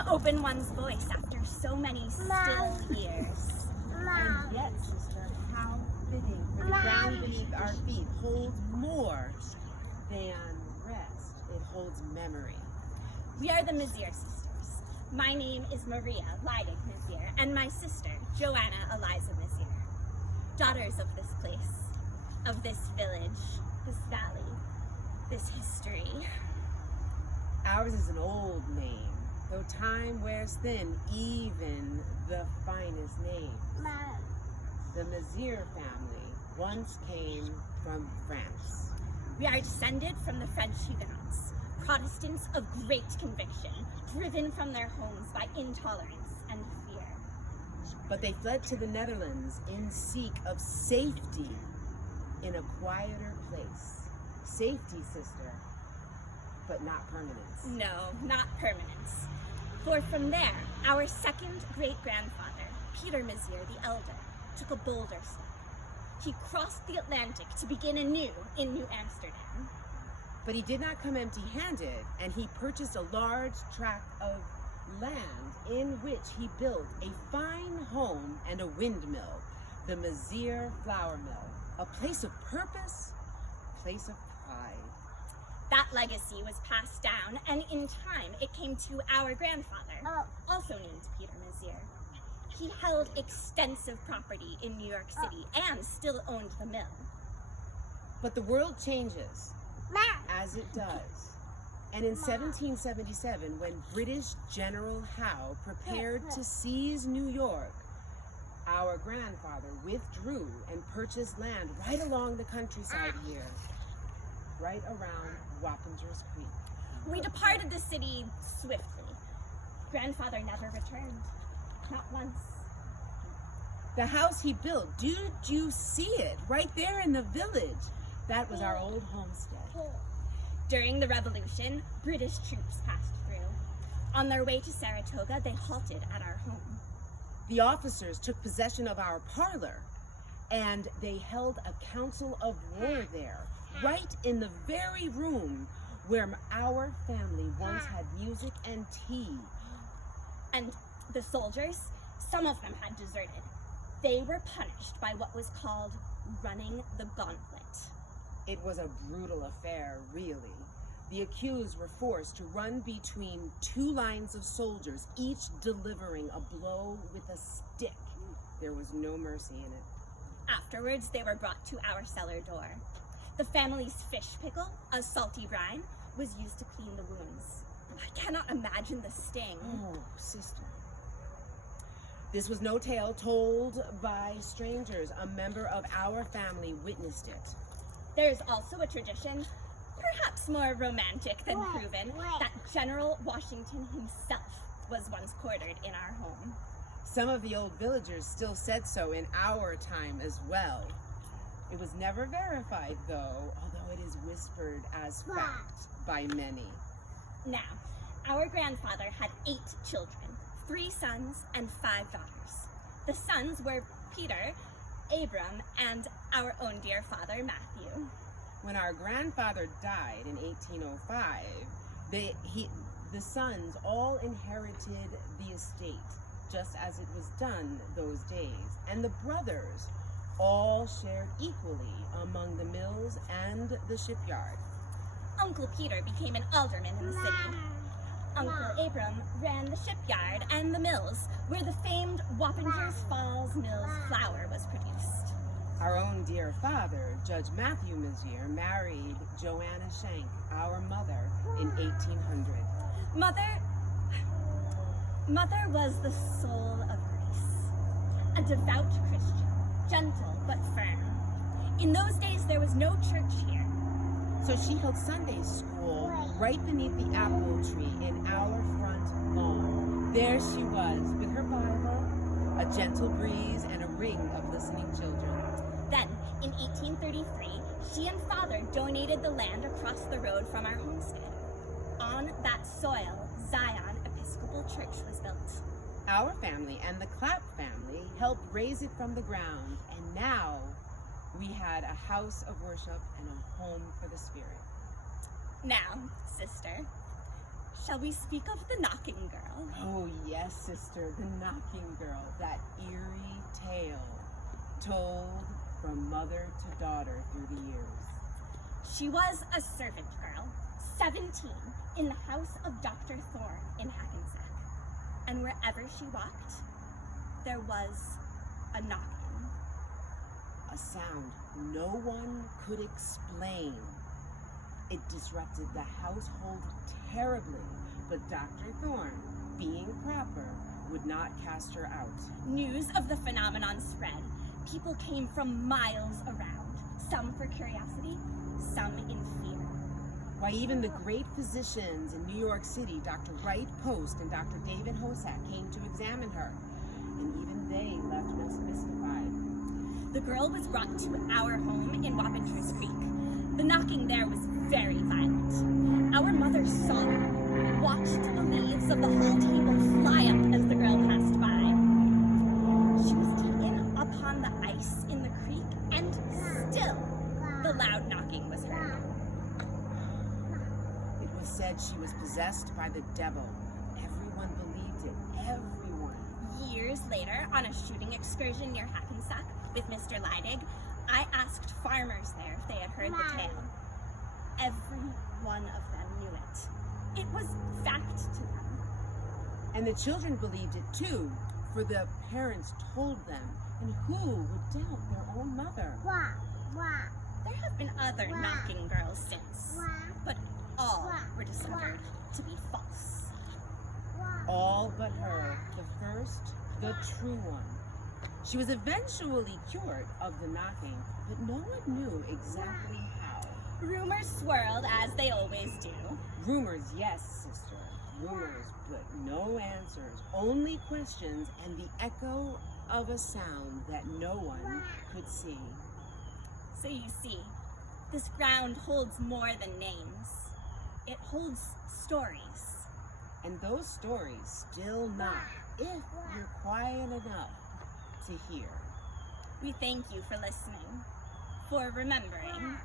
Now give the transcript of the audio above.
to open one's voice after so many still years. And yet, sister, how fitting, for the ground beneath our feet holds more than rest. It holds memory. We are the Mesier sisters. My name is Maria Mesier, and my sister, Joanna Mesier. Daughters of this place, of this village, this valley, this history. Ours is an old name, though time wears thin even the finest names. The Mesier family once came from France. We are descended from the French Huguenots, Protestants of great conviction, driven from their homes by intolerance and fear. But they fled to the Netherlands in seek of safety in a quieter place. Safety, sister, but not permanence. No, not permanence. For from there, our second great-grandfather, Peter Mesier the Elder, took a bolder step. He crossed the Atlantic to begin anew in New Amsterdam. But he did not come empty-handed, and he purchased a large tract of land in which he built a fine home and a windmill, the Mesier Flour Mill, a place of purpose, a place of pride. That legacy was passed down, and in time it came to our grandfather, also named Peter Mesier. He held extensive property in New York City and still owned the mill. But the world changes, as it does. And in 1777, when British General Howe prepared to seize New York, our grandfather withdrew and purchased land right along the countryside here, right around Wappingers Creek. We departed the city swiftly. Grandfather never returned, not once. The house he built, did you see it? Right there in the village. That was our old homestead. During the Revolution, British troops passed through. On their way to Saratoga, they halted at our home. The officers took possession of our parlor, and they held a council of war there, right in the very room where our family once had music and tea. And the soldiers, some of them had deserted. They were punished by what was called running the gauntlet. It was a brutal affair, really. The accused were forced to run between two lines of soldiers, each delivering a blow with a stick. There was no mercy in it. Afterwards, they were brought to our cellar door. The family's fish pickle, a salty brine, was used to clean the wounds. I cannot imagine the sting. Oh, sister. This was no tale told by strangers. A member of our family witnessed it. There is also a tradition, perhaps more romantic than proven, that General Washington himself was once quartered in our home. Some of the old villagers still said so in our time as well. It was never verified, though, although it is whispered as fact by many. Now, our grandfather had 8 children, 3 sons and 5 daughters. The sons were Peter, Abram, and our own dear father, Matthew. When our grandfather died in 1805, the sons all inherited the estate, just as it was done those days, and the brothers all shared equally among the mills and the shipyard. Uncle Peter became an alderman in the city. Uncle Abram ran the shipyard and the mills, where the famed Wappingers Falls Mills flour was produced. Our own dear father, Judge Matthew Mesier, married Joanna Shank, our mother, in 1800. Mother was the soul of grace, a devout Christian, gentle but firm. In those days, there was no church here. So she held Sunday school right beneath the apple tree in our front lawn. There she was with her Bible, a gentle breeze, and a ring of listening children. Then, in 1833, she and Father donated the land across the road from our homestead. On that soil, Zion Episcopal Church was built. Our family and the Clapp family helped raise it from the ground, and now we had a house of worship and a home for the spirit. Now, sister, shall we speak of the knocking girl? Oh, Yes, sister, the knocking girl, that eerie tale told from mother to daughter through the years. She was a servant girl, 17, in the house of Dr. Thorne in Hackensack. And wherever she walked, there was a knocking. A sound no one could explain. It disrupted the household terribly, but Dr. Thorne, being proper, would not cast her out. News of the phenomenon spread. People came from miles around, some for curiosity, some in fear. Why, even the great physicians in New York City, Dr. Wright Post and Dr. David Hosack, came to examine her, and even they left mystified. The girl was brought to our home in Wappingers Creek. The knocking there was very violent. Our mother saw her, watched the leaves of the whole table fly up as the girl passed by. She was taken upon the ice in the creek, and still the loud knocking was heard. It was said she was possessed by the devil. Everyone believed it. Everyone. Years later, on a shooting excursion near Hackensack with Mr. Leidig, I asked farmers there if they had heard the tale. Every one of them knew it. It was fact to them. And the children believed it too, for the parents told them, and who would doubt their own mother? There have been other knocking girls since, but all were discovered to be false. All but her, the first, the true one. She was eventually cured of the knocking, but no one knew exactly how. Rumors swirled, as they always do. Rumors, yes, sister. Rumors, but no answers. Only questions and the echo of a sound that no one could see. So you see, this ground holds more than names. It holds stories. And those stories still knock if you're quiet enough to hear. We thank you for listening, for remembering,